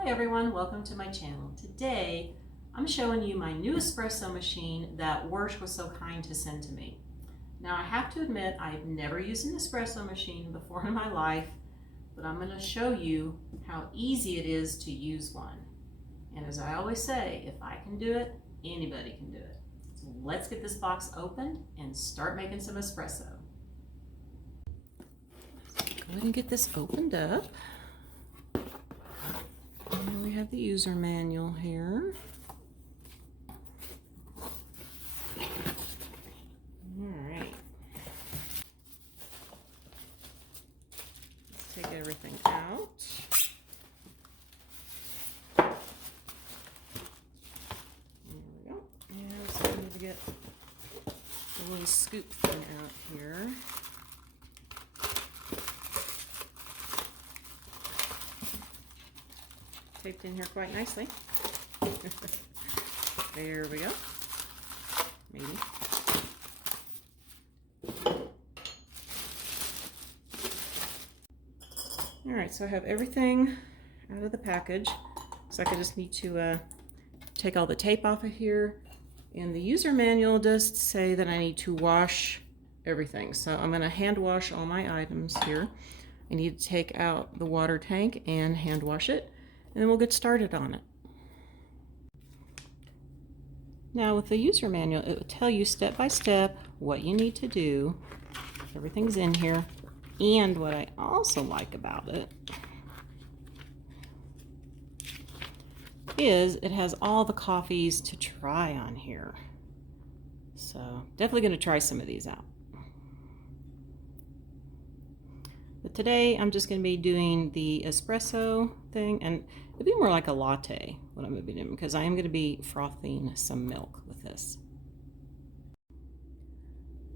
Hi everyone, welcome to my channel. Today I'm showing you my new espresso machine that Wirsh was so kind to send to me. Now I have to admit I've never used an espresso machine before in my life, but I'm going to show you how easy it is to use one. And as I always say, if I can do it, anybody can do it. So let's get this box opened and start making some espresso. Go ahead and get this opened up. And we have the user manual here. Alright. Let's take everything out. There we go. And so we need to get the little scoop thing out here. Taped in here quite nicely. There we go. Maybe. Alright, so I have everything out of the package. So I just need to take all the tape off of here. And the user manual does say that I need to wash everything. So I'm going to hand wash all my items here. I need to take out the water tank and hand wash it. And then we'll get started on it. Now with the user manual, it will tell you step by step what you need to do. Everything's in here. And what I also like about it is it has all the coffees to try on here. So definitely going to try some of these out. But today I'm just going to be doing the espresso thing, and it'll be more like a latte what I'm going to be doing, because I am going to be frothing some milk with this.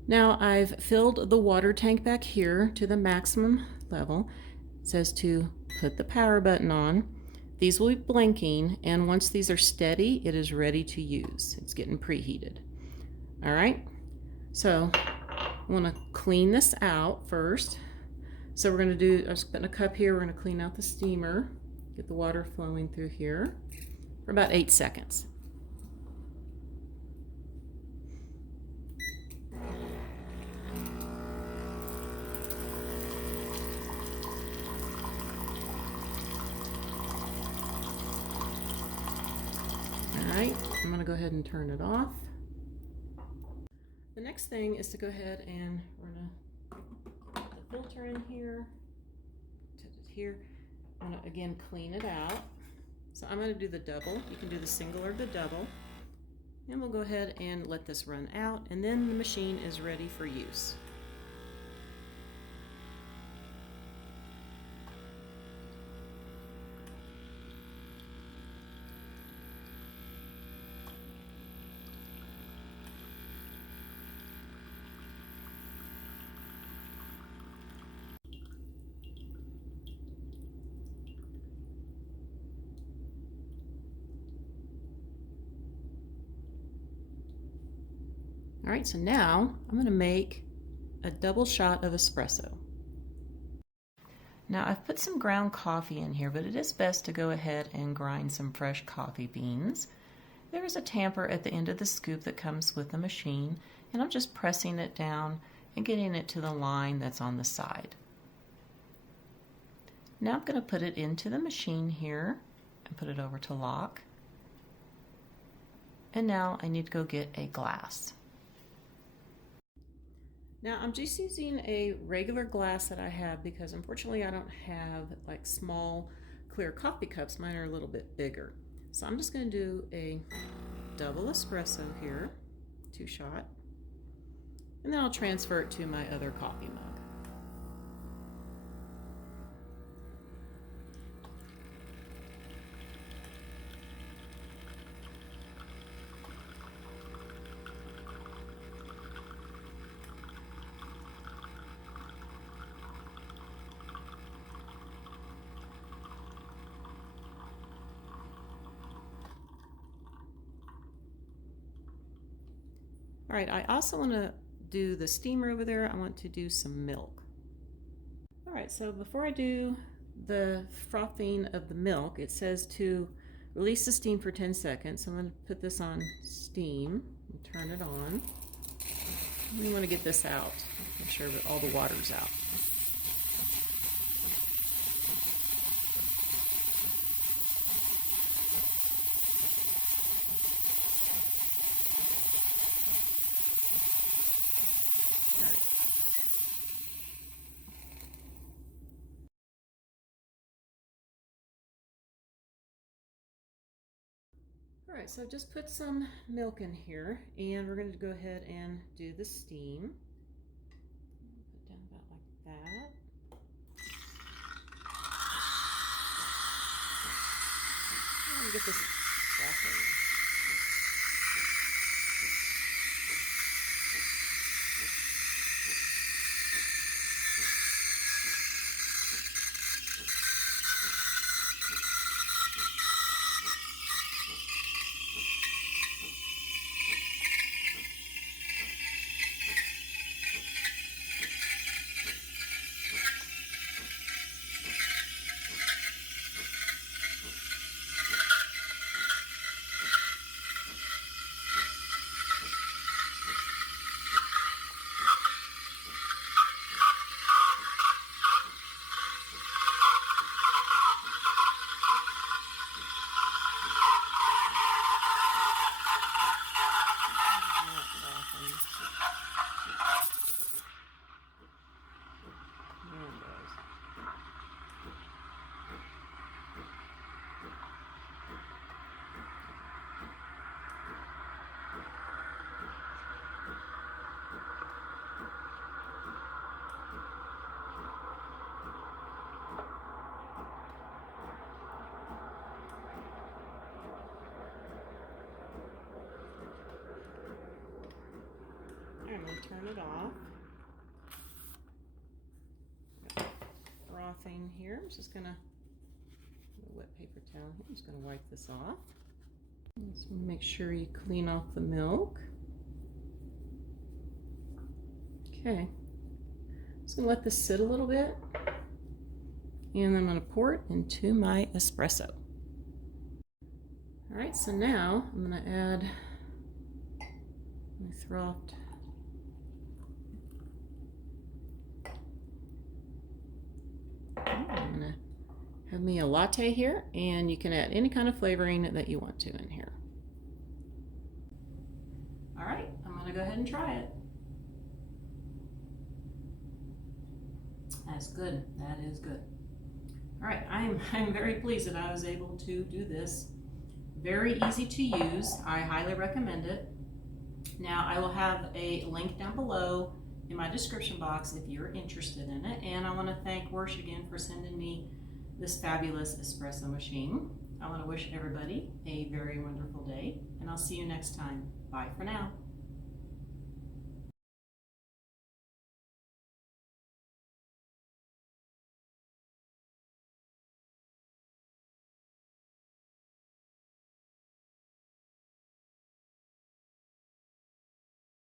Now I've filled the water tank back here to the maximum level. It says to put the power button on. These will be blinking, and once these are steady, it is ready to use. It's getting preheated. All right, so I want to clean this out first. So we're going to do, I'm just putting a cup here, we're going to clean out the steamer, get the water flowing through here for about 8 seconds. Alright, I'm going to go ahead and turn it off. The next thing is to go ahead and we're going to filter in here, to here. I'm going to again clean it out. So I'm going to do the double. You can do the single or the double. And we'll go ahead and let this run out, and then the machine is ready for use. All right, so now I'm going to make a double shot of espresso. Now I've put some ground coffee in here, but it is best to go ahead and grind some fresh coffee beans. There is a tamper at the end of the scoop that comes with the machine, and I'm just pressing it down and getting it to the line that's on the side. Now I'm going to put it into the machine here and put it over to lock. And now I need to go get a glass. Now I'm just using a regular glass that I have because unfortunately I don't have like small clear coffee cups. Mine are a little bit bigger. So I'm just going to do a double espresso here, 2-shot, and then I'll transfer it to my other coffee mug. All right, I also want to do the steamer over there. I want to do some milk. All right, so before I do the frothing of the milk, it says to release the steam for 10 seconds. So I'm going to put this on steam and turn it on. We want to get this out. Make sure that all the water's out. All right. All right, so just put some milk in here, and we're going to go ahead and do the steam. Put down about like that. And get this frothing. I'm going to turn it off. Frothing here. I'm just going to wet paper towel here. I'm just going to wipe this off. Just make sure you clean off the milk. Okay. Just going to let this sit a little bit. And I'm going to pour it into my espresso. All right, so now I'm going to add my frothed I'm going to have me a latte here, and you can add any kind of flavoring that you want to in here. All right, I'm going to go ahead and try it. That's good. That is good. All right, I'm very pleased that I was able to do this. Very easy to use. I highly recommend it. Now, I will have a link down below in my description box if you're interested in it. And I want to thank Wirsh again for sending me this fabulous espresso machine. I want to wish everybody a very wonderful day, and I'll see you next time. Bye for now.